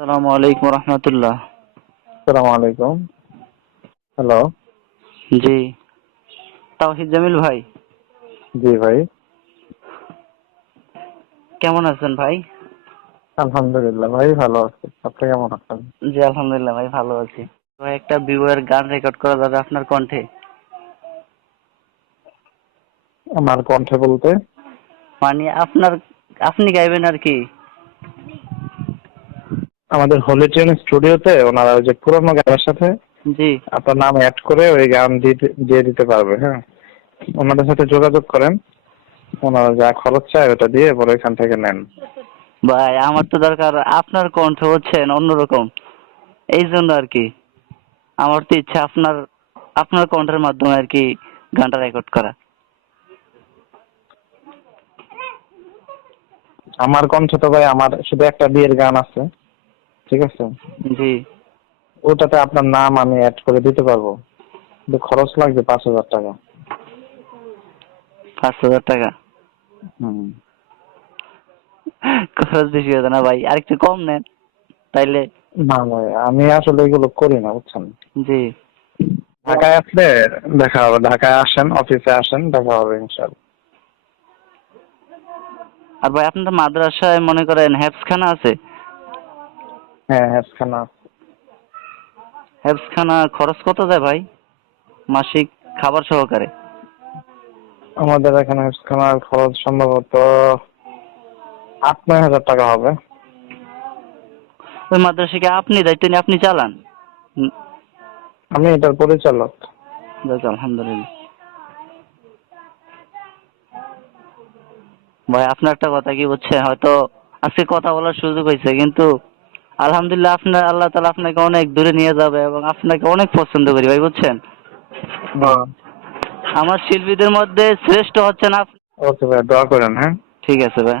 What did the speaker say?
আসসালামু আলাইকুম রহমতুল্লাহ। আসসালামু আলাইকুম। হ্যালো। জি, তাওহিদ জামিল ভাই, জি ভাই। কেমন আছেন ভাই? আলহামদুলিল্লাহ ভাই, ভালো আছি। আপনি কেমন আছেন? জি আলহামদুলিল্লাহ ভাই, ভালো আছি। ভাই একটা বিয়ের গান রেকর্ড করা যাবে আপনার কণ্ঠে? আমার কণ্ঠে বলতে? মানে আপনি গাইবেন আর কি। আমাদের হোলি ট্রেন স্টুডিওতে ওনারা ওই যে পুরোনো গানের সাথে জি। আপনার নাম অ্যাড করে ওই গান দিয়ে দিতে পারবে। হ্যাঁ, ওনাদের সাথে যোগাযোগ করেন। ওনারা যা খরচ চায় ওটা দিয়ে পরে এখান থেকে নেন। ভাই আমার তো দরকার আপনার কণ্ঠ, হচ্ছেন অন্যরকম, এই জন্য আর কি। আমার তো ইচ্ছা আপনার কণ্ঠের মাধ্যমে আর কি গানটা রেকর্ড করা। আমার কণ্ঠ তো ভাই, আমার শুধু একটা বিয়ের গান আছে, ঠিক আছে? জি। ওটাতে আপনার নাম আমি অ্যাড করে দিতে পারবো, কিন্তু খরচ লাগবে 5,000 টাকা। 5,000 টাকা? হুম। খরচ বেশি হতো না ভাই, আর একটু কম নেন তাইলে। না ভাই, আমি আসলে এগুলো করি না, বুঝছেন? জি। ঢাকায় আসলে দেখা হবে। ঢাকায় আসেন, অফিসে আসেন, দেখা হবে ইনশাল্লাহ। আর ভাই আপনাদের মাদ্রাসায় মনে করেন হেফজখানা আছে? হ্যাঁ, হেফখানা। হেফজখানা খরচ কত যায় ভাই মাসিক, খাবার সহকারে? আমাদের এখানে হেফখানার খরচ সম্ভবত 8-9 হাজার টাকা হবে। ওই মাদ্রাসাকে আপনি দায়িত্ব নিয়ে আপনি চালান? আমি এটার পরিচালক। যাক আলহামদুলিল্লাহ। ভাই আপনার একটা কথা কি বুঝছেন, হয়তো আজকে কথা বলার সুযোগ হয়েছে, কিন্তু আলহামদুলিল্লাহ আপনার আল্লাহ তাআলা আপনাকে অনেক দূরে নিয়ে যাবে এবং আপনাকে অনেক পছন্দ করি ভাই, বুঝছেন? হ্যাঁ। আমার শিল্পীদের মধ্যে শ্রেষ্ঠ হচ্ছেন আপনি। ওকে ভাই, দোয়া করেন। হ্যাঁ। ঠিক আছে ভাই।